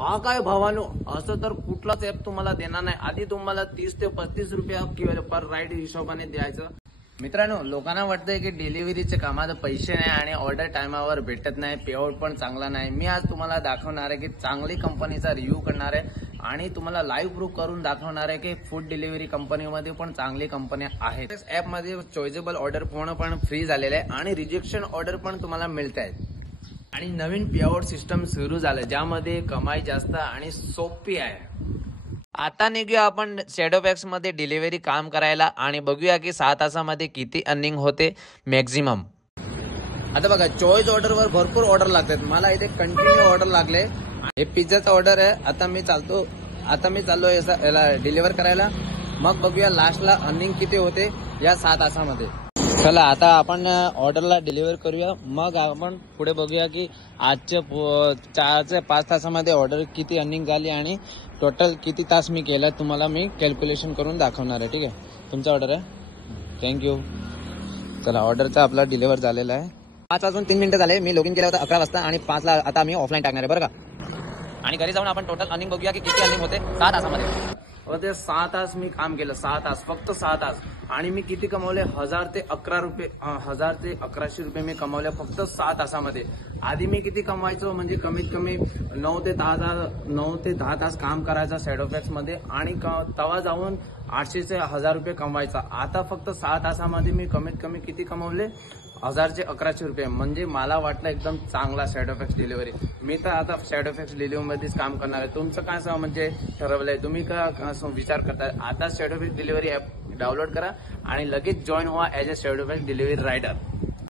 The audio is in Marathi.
हा काय भावानो, असं तर कुठलाच ऍप तुम्हाला देणार नाही. आधी तुम्हाला 30 ते 35 रुपया पर राईड हिशोबाने द्यायचं. मित्रांनो, लोकांना वाटतंय की डिलिव्हरीचे कामात पैसे नाही आणि ऑर्डर टायमावर भेटत नाही, पेआउट पण चांगला नाही. मी आज तुम्हाला दाखवणार आहे की चांगली कंपनीचा रिव्ह्यू करणार आहे आणि तुम्हाला लाईव्ह प्रूफ करून दाखवणार आहे की फूड डिलिव्हरी कंपनीमध्ये पण चांगली कंपन्या आहेत. ऍप मध्ये चॉईसेबल ऑर्डर पण फ्री झालेले आहे आणि रिजेक्शन ऑर्डर पण तुम्हाला मिळत आहेत. आणि नवीन पेआउट सिस्टम सुरू झालं ज्यामध्ये कमाई जास्त आणि सोपी आहे. आता निघूया आपण शॅडोपॅक्स मध्ये डिलिव्हरी काम करायला आणि बघूया की 6 तासामध्ये किती अर्निंग होते मॅक्झिमम. आता बघा, चॉईस ऑर्डरवर भरपूर ऑर्डर लागतात. मला इथे कंटिन्यू ऑर्डर लागले. हे पिझ्झाचा ऑर्डर आहे. आता मी चाललो याला डिलिव्हर करायला. मग बघूया लास्टला अर्निंग किती होते या 6 तासामध्ये. चला आता आपण ऑर्डरला डिलिव्हर करूया, मग आपण पुढे बघूया की आजच्या 4 ते 5 तासामध्ये ऑर्डर किती अर्निंग झाली आणि टोटल किती तास मी केला तुम्हाला मी कॅल्क्युलेशन करून दाखवणार आहे. ठीक आहे, तुमचा ऑर्डर आहे. थँक्यू. चला, ऑर्डरचा आपला डिलिव्हर झालेला आहे. 5 वाजून 3 मिनिटं झाले. मी लॉग इन केलं होतं 11 वाजता आणि 5 ला आता मी ऑफलाईन टाकणार आहे बरं का. आणि घरी जाऊन आपण टोटल अर्निंग बघूया की किती अर्निंग होते 6 तासामध्ये. ते 6 तास मी काम केलं, 6 तास, फक्त 6 तास. आणि मी किती कमावले? 1000 ते 1100 रुपये मी कमावले फक्त 6 तासामध्ये. आधी मी किती कमवायचो म्हणजे कमीत कमी 9 ते 10 तास काम करायचा शॅडोपॅक्स मध्ये आणि तवा जाऊन 800 ते 1000 रुपये कमवायचा. आता फक्त 6 तासामध्ये मी कमीत कमी किती कमवले? 1000 ते 1100 रुपये. म्हणजे मला वाटलं एकदम चांगला शॅडोपॅक्स डिलिव्हरी. मी तर आता शॅडोपॅक्स डिलिव्हरी मध्येच काम करणार आहे. तुमचं काय म्हणजे ठरवलंय? तुम्ही का विचार करताय? आता शॅडोपॅक्स डिलिव्हरी ऍप डाउनलोड करा आणि लगेच जॉईन व्हा ऍज अ शॅडोपॅक्स डिलिव्हरी रायडर.